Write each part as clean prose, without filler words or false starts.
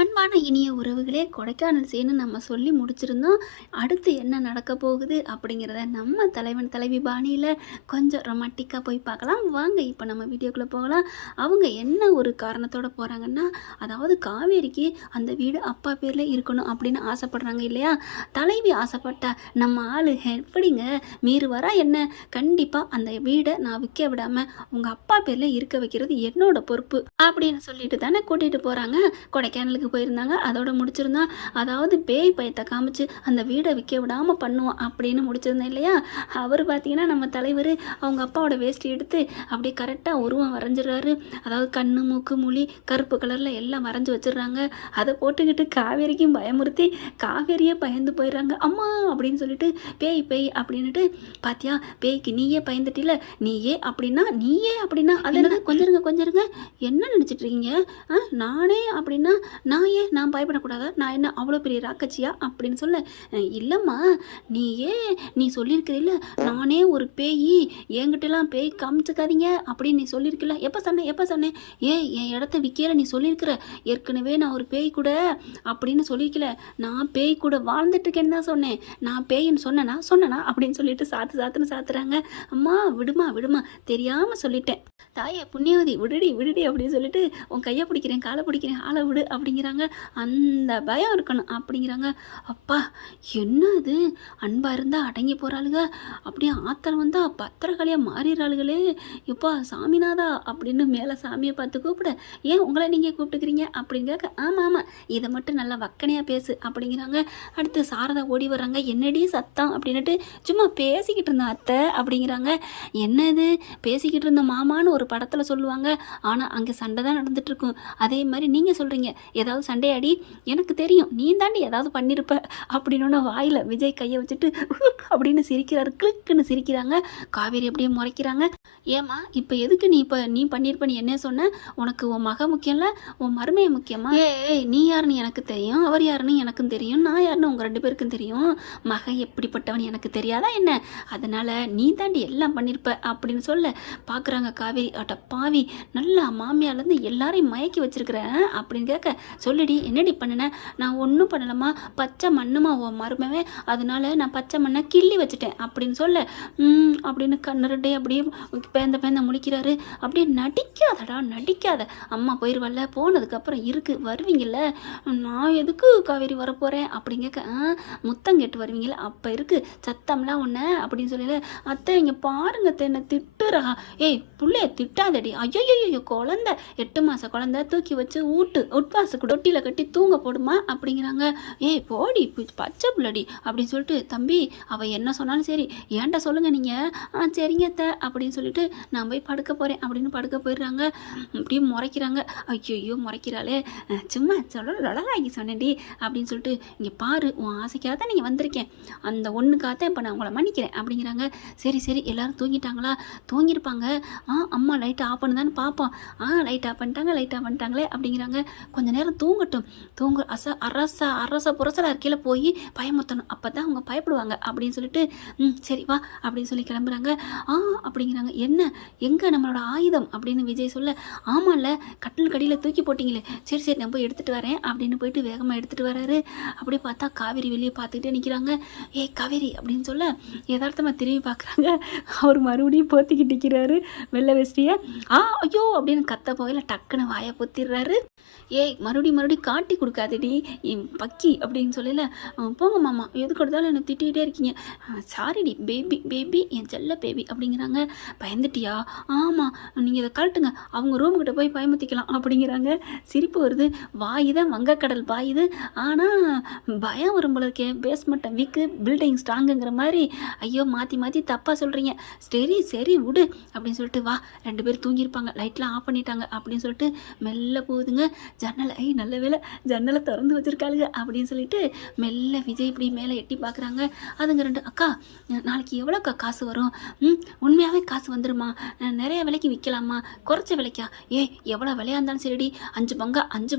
அன்பான இனிய உறவுகளே, கொடைக்கானல் சேன்னு நம்ம சொல்லி முடிச்சிருந்தோம். அடுத்து என்ன நடக்க போகுது அப்படிங்கிறத நம்ம தலைவன் தலைவி பாணியில் கொஞ்சம் ரொமான்டிக்காக போய் பார்க்கலாம். வாங்க இப்போ நம்ம வீடியோக்குள்ளே போகலாம். அவங்க என்ன ஒரு காரணத்தோடு போகிறாங்கன்னா, அதாவது காவேரிக்கு அந்த வீடு அப்பா பேரில் இருக்கணும் அப்படின்னு ஆசைப்படுறாங்க இல்லையா? தலைவி ஆசைப்பட்டா நம்ம ஆள் எப்படிங்க மீறுவாரா என்ன? கண்டிப்பாக அந்த வீடை நான் விற்க விடாமல் உங்கள் அப்பா பேரில் இருக்க வைக்கிறது என்னோட பொறுப்பு அப்படின்னு சொல்லிட்டு தானே கூட்டிகிட்டு போகிறாங்க. கொடைக்கானலுக்கு போயிருந்தாங்க. அதோட முடிச்சிருந்தோம். அதாவது பேய் பயத்தை காமிச்சு அந்த வீடை விற்க விடாமல் பண்ணுவோம் அப்படின்னு முடிச்சிருந்தேன் இல்லையா? அவர் பார்த்தீங்கன்னா நம்ம தலைவர் அவங்க அப்பாவோட வேஷ்டி எடுத்து அப்படியே கரெக்டாக உருவம் வரைஞ்சிடுறாரு. அதாவது கண்ணு மூக்கு மொழி கருப்பு கலரில் எல்லாம் வரைஞ்சி வச்சிடுறாங்க. அதை போட்டுக்கிட்டு காவேரிக்கும் பயமுறுத்தி காவேரியே பயந்து போயிடுறாங்க. அம்மா அப்படின்னு சொல்லிட்டு பேய் பேய் அப்படின்னுட்டு, பாத்தியா பேய்க்கு நீயே பயந்துட்டில, நீயே அப்படின்னா அது கொஞ்சம் என்ன நினச்சிட்டு இருக்கீங்க? நானே அப்படின்னா நான் பயப்படக்கூடாதா? நான் என்ன அவ்வளோ பெரிய ராக்கச்சியா அப்படின்னு சொல்ல, இல்லைம்மா நீ சொல்லியிருக்கிறீல்ல நானே ஒரு பேய், என்கிட்டலாம் பேய் காமிச்சுக்காதீங்க அப்படின்னு நீ சொல்லியிருக்கல. எப்போ சொன்னேன் என் இடத்த விற்கல நீ சொல்லியிருக்கிற. ஏற்கனவே நான் ஒரு பேய் கூட அப்படின்னு சொல்லியிருக்கல, நான் பேய் கூட வாழ்ந்துட்டுருக்கேன்னு தான் சொன்னேன். நான் பேயின்னு சொன்னனா அப்படின்னு சொல்லிட்டு சாத்துறாங்க. அம்மா விடுமா தெரியாமல் சொல்லிட்டேன், தாயே புண்ணியவதி விடுடி அப்படின்னு சொல்லிட்டு உன் கையை பிடிக்கிறேன் காலை பிடிக்கிறேன் ஆளை விடு அப்படிங்கிறாங்க. அந்த பயம் இருக்கணும் அப்படிங்கிறாங்க. அப்பா என்ன இது, அன்பாக இருந்தால் அடங்கி போகிறாளுங்க, அப்படியே ஆத்தல் வந்தால் பத்திரக்காளியாக மாறிடுறாளுகளே. எப்பா சாமிநாதா அப்படின்னு மேலே சாமியை பார்த்து கூப்பிட, ஏன் உங்களை நீங்கள் கூப்பிட்டுக்கிறீங்க அப்படின்னு கேட்க, ஆமாம் இதை மட்டும் நல்லா வக்கனையாக பேசு அப்படிங்கிறாங்க. அடுத்து சாரதா ஓடி வர்றாங்க. என்னடி சத்தம் அப்படின்னுட்டு, சும்மா பேசிக்கிட்டு இருந்த அத்தை அப்படிங்கிறாங்க. என்னது பேசிக்கிட்டு இருந்த மாமான்னு ஒரு படத்தில் சொல்லுவாங்க, ஆனால் அங்கே சண்டை தான் நடந்துட்டுருக்கும். அதே மாதிரி நீங்கள் சொல்கிறீங்க ஏதாவது சண்டையாடி, எனக்கு தெரியும் நீ தாண்டி ஏதாவது பண்ணியிருப்ப அப்படின்னு வாயில் விஜய் கையை வச்சுட்டு அப்படின்னு சிரிக்கிறாரு. கிளிக்குன்னு சிரிக்கிறாங்க. காவேரி அப்படியே முறைக்கிறாங்க. ஏம்மா இப்போ எதுக்கு நீ பண்ணியிருப்ப, நீ என்ன சொன்ன? உனக்கு உன் மக முக்கியம்ல, உன் மருமையை முக்கியமா? நீ யாருன்னு எனக்கு தெரியும், அவர் யாருன்னு எனக்கும் தெரியும், நான் யாருன்னு உங்கள் 2 பேருக்கும் தெரியும். மக எப்படிப்பட்டவன் எனக்கு தெரியாதா என்ன? அதனால் நீ தாண்டி எல்லாம் பண்ணியிருப்ப அப்படின்னு சொல்ல பார்க்குறாங்க காவேரி. அட்ட பாவி, நல்லா மாமியார்லேருந்து எல்லாரையும் மயக்கி வச்சிருக்கிறேன் அப்படின்னு கேட்க, சொல்லுடி என்னடி பண்ணினேன்? நான் ஒன்றும் பண்ணலம்மா, பச்சை மண்ணுமா உன் மருமவே, அதனால நான் பச்சை மண்ணை கிள்ளி வச்சுட்டேன் அப்படின்னு சொல்ல, அப்படின்னு கண்ணு அப்படியே பேந்த முடிக்கிறாரு. அப்படியே நடிக்காத, அம்மா போயிடுவல்ல, போனதுக்கப்புறம் வருவீங்கல்ல, நான் எதுக்கு காவேரி வரப்போகிறேன் அப்படின்னு கேட்க, முத்தம் கேட்டு வருவீங்கல்ல அப்போ சத்தம்லாம் ஒன்று அப்படின்னு சொல்லல. அத்தை இங்கே பாருங்க என்னை திட்டுறா. ஏய் புள்ளைய திட்டாதடி, ஐயோ குழந்தை 8 மாத குழந்தை தூக்கி வச்சு உட்வாச தொட்டியில் கட்டி தூங்க போடுமா அப்படிங்கிறாங்க. ஏய் போடி பச்சை புள்ளடி அப்படின்னு சொல்லிட்டு, தம்பி அவள் என்ன சொன்னாலும் சரி ஏன்டா சொல்லுங்கள் நீங்கள், சரிங்க அத்தை அப்படின்னு சொல்லிட்டு நான் போய் படுக்க போகிறேன் அப்படின்னு படுக்க போயிடுறாங்க. அப்படியே முறைக்கிறாங்க. ஐயோ முறைக்கிறாளே, சும்மா லொடலாகி சொன்னேன்டி அப்படின்னு சொல்லிட்டு, இங்கே பாரு உன் ஆசைக்காக தான் நீங்கள் வந்திருக்கேன், அந்த ஒன்றுக்காக இப்போ நான் உங்களை மன்னிக்கிறேன் அப்படிங்கிறாங்க. சரி எல்லோரும் தூங்கிட்டாங்களா? தூங்கியிருப்பாங்க. அம்மா லைட்டை ஆஃப் பண்ணுதான்னு பார்ப்போம். லைட் ஆஃப் பண்ணிட்டாங்களே அப்படிங்கிறாங்க. கொஞ்சம் நேரம் தூங்கட்டும், அரச புரசலாக இருக்கையில் போய் பயமுத்தணும், அப்போ தான் அவங்க பயப்படுவாங்க அப்படின்னு சொல்லிட்டு, சரி வா அப்படின்னு சொல்லி கிளம்புறாங்க. அப்படிங்கிறாங்க. என்ன எங்கே நம்மளோட ஆயுதம் அப்படின்னு விஜய் சொல்ல, ஆமாம்ல கட்டில் கடியில் தூக்கி போட்டிங்களே, சரி நான் போய் எடுத்துகிட்டு வரேன் அப்படின்னு போயிட்டு வேகமாக எடுத்துகிட்டு வராரு. அப்படி பார்த்தா காவேரி வெளியே பார்த்துக்கிட்டே நிற்கிறாங்க. ஏய் காவேரி அப்படின்னு சொல்ல, யதார்த்தமாக திரும்பி பார்க்குறாங்க. அவர் மறுபடியும் போத்திக்கிட்டு நிற்கிறாரு வெள்ளை வேஷ்டியை. ஐயோ அப்படின்னு கத்த போகல, டக்குன்னு வாயை பொத்திடுறாரு. ஏய் மறுபடியும் காட்டி கொடுக்காதடி பக்கி அப்படின்னு சொல்லல, போங்க மாமா எதுக்கு எடுத்தாலும் என்னை திட்டிகிட்டே இருக்கீங்க, சாரிடி பேபி என் செல்ல பேபி அப்படிங்கிறாங்க. பயந்துட்டியா? ஆமாம் நீங்கள் இதை கழட்டுங்க, அவங்க ரூமுக்கிட்ட போய் பயமுத்திக்கலாம் அப்படிங்கிறாங்க. சிரிப்பு வருது. வாய் தான் வங்கக்கடல் பாயுது, ஆனால் பயம் வரும் போல இருக்கே. பேஸ்மெண்ட்டை வீக்கு பில்டிங் ஸ்ட்ராங்குங்கிற மாதிரி. ஐயோ மாற்றி தப்பாக சொல்கிறீங்க, சரி விடு அப்படின்னு சொல்லிட்டு, வா 2 பேர் தூங்கியிருப்பாங்க, லைட்லாம் ஆஃப் பண்ணிட்டாங்க அப்படின்னு சொல்லிட்டு மெல்ல போகுதுங்க. நல்ல வேலை ஜன்னலை திறந்து வச்சுருக்காளுங்க அப்படின்னு சொல்லிட்டு மெல்ல விஜய் இப்படி மேலே எட்டி பார்க்குறாங்க. அதுங்க 2, அக்கா நாளைக்கு எவ்வளோக்கா காசு வரும்? உண்மையாகவே காசு வந்துடுமா? நிறைய விலைக்கு விற்கலாமா குறைச்ச விலைக்கா? எவ்வளோ விலையாக இருந்தாலும் சரிடி, 5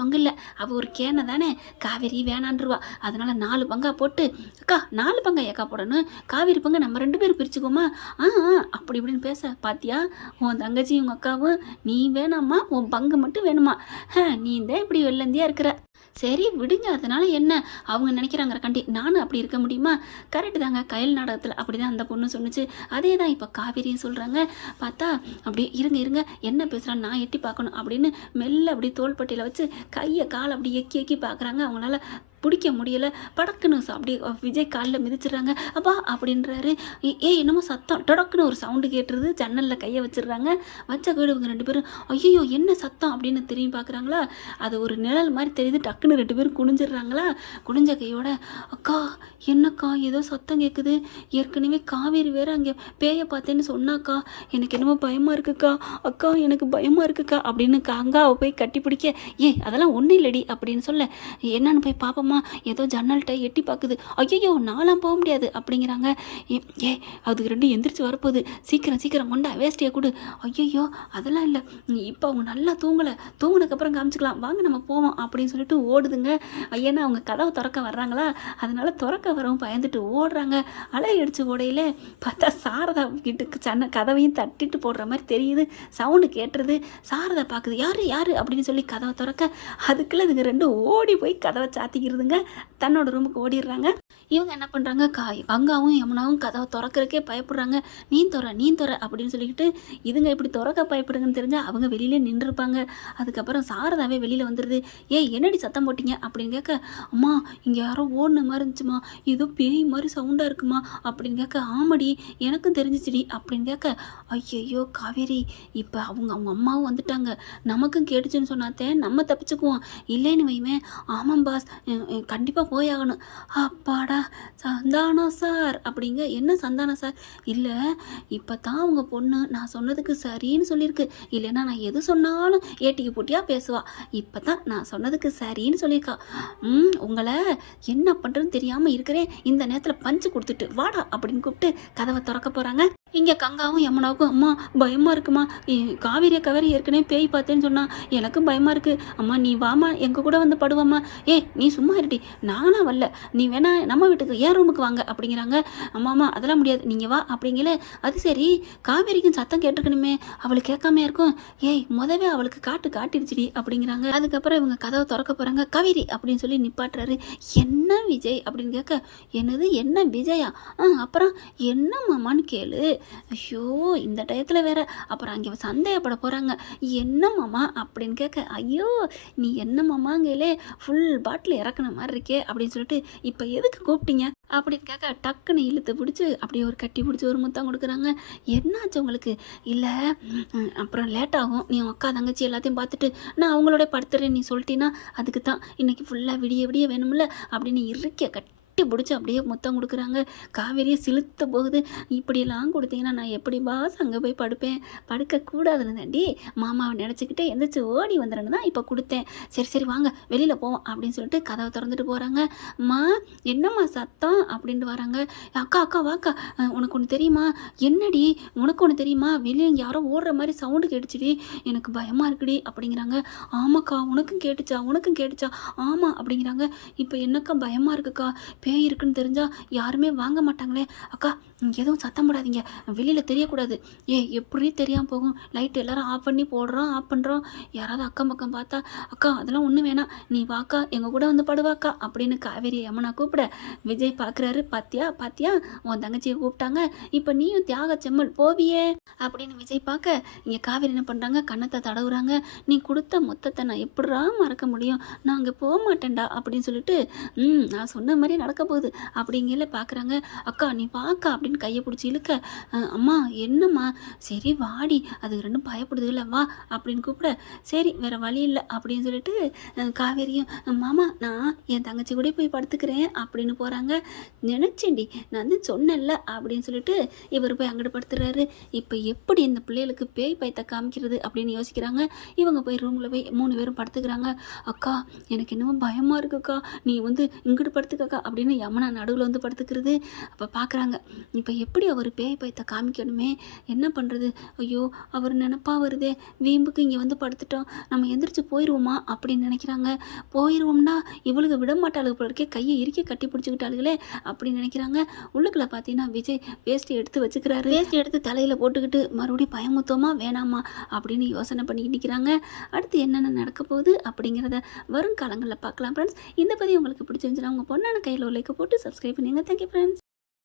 பங்கு இல்லை, அவள் ஒரு கேனை தானே, காவேரி வேணான்ருவா, அதனால் 4 பங்கா போட்டு, அக்கா 4 பங்கா ஏக்கா போடணும், காவேரி பங்கு நம்ம 2 பேரும் பிரிச்சுக்கோமா? அப்படி இப்படின்னு பேச, பாத்தியா உன் தங்கச்சி உங்கள் அக்காவும், நீ வேணாமா உன் பங்கு மட்டும் வேணுமா, நீ தான் இப்படி வெள்ளந்தியாக இருக்கிற, சரி விடுங்க, அதனால என்ன? அவங்க நினைக்கிறாங்க கண்டி நானும் அப்படி இருக்க முடியுமா? கரெக்டு தாங்க. கயல் நாடகத்தில் அப்படி தான் அந்த பொண்ணு சொன்னுச்சு. அதே தான் இப்போ காவேரியும் சொல்கிறாங்க. பார்த்தா அப்படியே இருங்க இருங்க என்ன பேசுகிறான் நான் எட்டி பார்க்கணும் அப்படின்னு மெல்ல அப்படி தோள்பட்டியில் வச்சு கையை காலை அப்படி எக்கி எக்கி பார்க்குறாங்க. அவங்களால பிடிக்க முடியலை. படக்குன்னு அப்படியே விஜய் காலில் மிதிச்சிடுறாங்க. அப்பா அப்படின்றாரு. என்னமோ சத்தம் டொடக்குன்னு ஒரு சவுண்டு கேட்டுருது. ஜன்னலில் கையை வச்சிடுறாங்க. வச்ச கேடு இவங்க 2 பேரும் ஐயோ என்ன சத்தம் அப்படின்னு திரும்பி பார்க்குறாங்களா, அது ஒரு நிழல் மாதிரி தெரியுது. டக்குன்னு 2 பேரும் குனிஞ்சிடுறாங்களா. குனிஞ்ச கையோட அக்கா என்னக்கா ஏதோ சத்தம் கேட்குது, ஏற்கனவே காவேரி வேறு அங்கே பேயை பார்த்தேன்னு சொன்னாக்கா, எனக்கு என்னமோ பயமாக இருக்குக்கா, அக்கா எனக்கு பயமாக இருக்குக்கா அப்படின்னு அங்காவை போய் கட்டி பிடிக்க, அதெல்லாம் ஒன்றும் இல்லடி அப்படின்னு சொல்ல, என்னன்னு போய் பார்ப்போமா, ஏதோ ஜன்னல்கிட்ட எட்டி பார்க்குது. ஐயோ நான்லாம் போக முடியாது அப்படிங்கிறாங்க. அதுக்கு 2 எந்திரிச்சு வரப்போகுது, சீக்கிரம் சீக்கிரம் கொண்டா வேஸ்டியை கொடு. ஐயோ அதெல்லாம் இல்லை, இப்போ அவங்க நல்லா தூங்குனதுக்கப்புறம் காமிச்சிக்கலாம், வாங்க நம்ம போவோம் அப்படின்னு சொல்லிட்டு ஓடுதுங்க. ஏன்னா அவங்க கதவை திறக்க வர்றாங்களா, அதனால திறக்க வரவும் பயந்துட்டு ஓடுறாங்க. அலை அடிச்சு ஓடையில பார்த்தா சாரதா கிட்ட கதவையும் தட்டிட்டு போடுற மாதிரி தெரியுது. சவுண்டு கேட்டுருது. சாரதா பார்க்குது, யாரு அப்படின்னு சொல்லி கதவை திறக்க, அதுக்குள்ளே இதுங்க 2 ஓடி போய் கதவை சாத்திக்கிறதுங்க. தன்னோட ரூமுக்கு ஓடிடுறாங்க. இவங்க என்ன பண்ணுறாங்க, கங்காவும் யமுனாவும் கதவை திறக்கிறதுக்கே பயப்படுறாங்க. நீ தொற அப்படின்னு சொல்லிக்கிட்டு இதுங்க இப்படி திறக்க பயப்படுங்கன்னு தெரிஞ்சால் அவங்க வெளியிலே நின்றுருப்பாங்க. அதுக்கப்புறம் சாரதாவே வெளியில் வந்துடுது. என்னடி சத்தம் போட்டிங்க அப்படின்னு கேட்க, அம்மா இங்கே யாரோ ஓடுன மாதிரி இருந்துச்சுமா, ஏதோ பேய் மாதிரி சவுண்டாக இருக்குமா அப்படின்னு கேட்க, ஆமாடி எனக்கும் தெரிஞ்சிச்சுடி அப்படின்னு கேட்க, ஐயையோ காவேரி இப்போ அவங்க அம்மாவும் வந்துட்டாங்க, நமக்கும் கேட்டுச்சுன்னு சொன்னாத்தே நம்ம தப்பிச்சுக்குவோம், இல்லைன்னு வைமே. ஆமாம் பாஸ் கண்டிப்பாக போயாகணும். அப்பாடா சந்தானா சார் அப்படிங்க. என்ன சந்தானா சார்? இல்லை இப்போ தான் அவங்க பொண்ணு நான் சொன்னதுக்கு சரின்னு சொல்லியிருக்கு, இல்லைன்னா நான் எது சொன்னாலும் ஏட்டிக்கு போட்டியாக பேசுவா. இப்போ தான் நான் சொன்னதுக்கு சரின்னு சொல்லியிருக்கா. உங்களை என்ன பண்ணுறதுன்னு தெரியாமல் இருக்கிறேன், இந்த நேரத்தில் பஞ்சு கொடுத்துட்டு வாடா அப்படின்னு கூப்பிட்டு கதவை திறக்க போகிறாங்க. இங்கே கங்காவும் யமுனாவுக்கும் அம்மா பயமாக இருக்குமா, காவேரியை கவரி ஏற்கனவே பேய் பார்த்தேன்னு சொன்னால் எனக்கும் பயமாக இருக்குது, அம்மா நீ வாமா எங்கள் கூட வந்து படுவாம்மா. நீ சும்மா இருட்டி, நானா வரல, நீ வேணா நம்ம வீட்டுக்கு என் ரூமுக்கு வாங்க அப்படிங்கிறாங்க. அம்மா அதெல்லாம் முடியாது, நீங்கள் வா அப்படிங்கல. அது சரி காவேரிக்கும் சத்தம் கேட்டிருக்கணுமே, அவளுக்கு கேட்காம இருக்கும், முதவே அவளுக்கு காட்டிடுச்சுடி அப்படிங்கிறாங்க. அதுக்கப்புறம் இவங்க கதவை திறக்க போகிறாங்க. காவேரி அப்படின்னு சொல்லி நிப்பாட்டுறாரு. என்ன விஜய் அப்படின்னு கேட்க, என்னது என்ன விஜயா, அப்புறம் என்ன மாமான்னு கேளு. ஐயோ இந்த டயத்தில் வேற அப்புறம் அங்கே சந்தேகப்பட போகிறாங்க. என்ன மாமா அப்படின்னு கேட்க, ஐயோ நீ என்ன மாமாங்களே ஃபுல் பாட்டில் இறக்குன மாதிரி இருக்கே அப்படின்னு சொல்லிட்டு இப்போ எதுக்கு கூப்பிட்டீங்க அப்படின்னு கேட்க, டக்குன்னு இழுத்து பிடிச்சி அப்படியே ஒரு கட்டி பிடிச்சி ஒரு முத்தம் கொடுக்குறாங்க. என்னாச்சு உங்களுக்கு? இல்லை அப்புறம் லேட் ஆகும், நீ அக்கா தங்கச்சி எல்லாத்தையும் பார்த்துட்டு நான் அவங்களோட படுத்துறேன் நீ சொல்லிட்டீன்னா அதுக்கு தான் இன்றைக்கி ஃபுல்லாக விடிய வேணும்ல அப்படின்னு இருக்க கட்டி பிடிச்சி அப்படியே முத்தம் கொடுக்குறாங்க. காவேரியை சிலுத்த போகுது. இப்படியெல்லாம் கொடுத்தீங்கன்னா நான் எப்படி பாஸ் அங்கே போய் படுப்பேன், படுக்கக்கூடாதுன்னு தாண்டி மாமாவை நினச்சிக்கிட்டே எந்திரிச்சு ஓடி வந்துடுன்னு தான் இப்போ கொடுத்தேன். சரி வாங்க வெளியில் போவோம் அப்படின்னு சொல்லிட்டு கதவை திறந்துட்டு போகிறாங்க. அம்மா என்னம்மா சத்தம் அப்படின்ட்டு வராங்க. அக்கா வாக்கா, உனக்கு ஒன்று தெரியுமா? என்னடி உனக்கு ஒன்று தெரியுமா, வெளியே யாரோ ஓடுற மாதிரி சவுண்டு கேட்டுச்சுடி, எனக்கு பயமாக இருக்குடி அப்படிங்கிறாங்க. ஆமாக்கா உனக்கும் கேட்டுச்சா ஆமாம் அப்படிங்கிறாங்க. இப்போ என்னக்கா பயமாக இருக்குக்கா, பேய் இருக்குன்னு தெரிஞ்சால் யாருமே வாங்க மாட்டாங்களே. அக்கா எதுவும் சத்தம் போடாதீங்க, வெளியில் தெரியக்கூடாது. எப்படி தெரியாமல் போகும், லைட்டு எல்லோரும் ஆஃப் பண்ணுறோம், யாராவது அக்கம் பக்கம் பார்த்தா, அக்கா அதெல்லாம் ஒன்றும் வேணாம், நீ வாக்கா எங்கள் கூட வந்து படுவாக்கா அப்படின்னு காவேரி யமுனா கூப்பிட, விஜய் பார்க்குறாரு. பாத்தியா உன் தங்கச்சியை கூப்பிட்டாங்க, இப்போ நீயும் தியாக செம்மல் போவியே அப்படின்னு விஜய் பார்க்க, இங்கே காவேரி என்ன பண்ணுறாங்க, கன்னத்தை தடவுறாங்க. நீ கொடுத்த மொத்தத்தை நான் எப்படா மறக்க முடியும், நான் அங்கே போக மாட்டேன்டா அப்படின்னு சொல்லிட்டு நான் சொன்ன மாதிரி நடக்க போகுது அப்படிங்கல பார்க்குறாங்க. அக்கா நீ வாக்கா அப்படின்னு கையை பிடிச்சி இழுக்க, அம்மா என்னம்மா, சரி வாடி அது 2 பயப்படுது இல்லை வா அப்படின்னு கூப்பிட, சரி வேறு வழி இல்லை அப்படின்னு சொல்லிட்டு காவேரியும் மாமா நான் என் தங்கச்சி கூட போய் படுத்துக்கிறேன் அப்படின்னு போகிறாங்க. நினச்சேன்டி நான் வந்து சொன்னேன்ல அப்படின்னு சொல்லிட்டு இவர் போய் அங்கிட்டு படுத்துறாரு. இப்போ எப்படி இந்த பிள்ளைகளுக்கு பேய் பயத்தை காமிக்கிறது அப்படின்னு யோசிக்கிறாங்க. இவங்க போய் ரூமில் போய் 3 பேரும் படுத்துக்கிறாங்க. அக்கா எனக்கு என்னமோ பயமாக இருக்குக்கா, நீ வந்து இங்கிட்டு படுத்துக்கக்கா அப்படின்னு அப்படின்னு யமுனா நடுவில் வந்து படுத்துக்கிறது. அப்போ பார்க்குறாங்க, இப்போ எப்படி அவர் பேய் பயத்தை காமிக்கணுமே, என்ன பண்ணுறது, ஐயோ அவர் நினப்பாக வருதே, வீம்புக்கு இங்கே வந்து படுத்துட்டோம், நம்ம எந்திரிச்சு போயிடுவோமா அப்படின்னு நினைக்கிறாங்க. போயிடுவோம்னா இவளுக்கு விட மாட்டாளுக்கு போல இருக்கே, கையை இறுக்கி கட்டி பிடிச்சிக்கிட்டாளுகளே அப்படின்னு நினைக்கிறாங்க. உள்ளுக்குள்ளே பார்த்தீங்கன்னா விஜய் வேஷ்டி எடுத்து வச்சுக்கிறாரு. வேஷ்டி எடுத்து தலையில் போட்டுக்கிட்டு மறுபடியும் பயமுத்தோமா வேணாமா அப்படின்னு யோசனை பண்ணிக்கிட்டு நிற்கிறாங்க. அடுத்து என்னென்ன நடக்க போகுது அப்படிங்கிறத வரும் காலங்களில் பார்க்கலாம் ஃப்ரெண்ட்ஸ். இந்த பதிவு உங்களுக்கு பிடிச்சிருந்துச்சுன்னா உங்கள் பொண்ணான கையில் ஒரு லைக்கை போட்டு சப்ஸ்கிரைப் பண்ணிடுங்க. Thank you friends.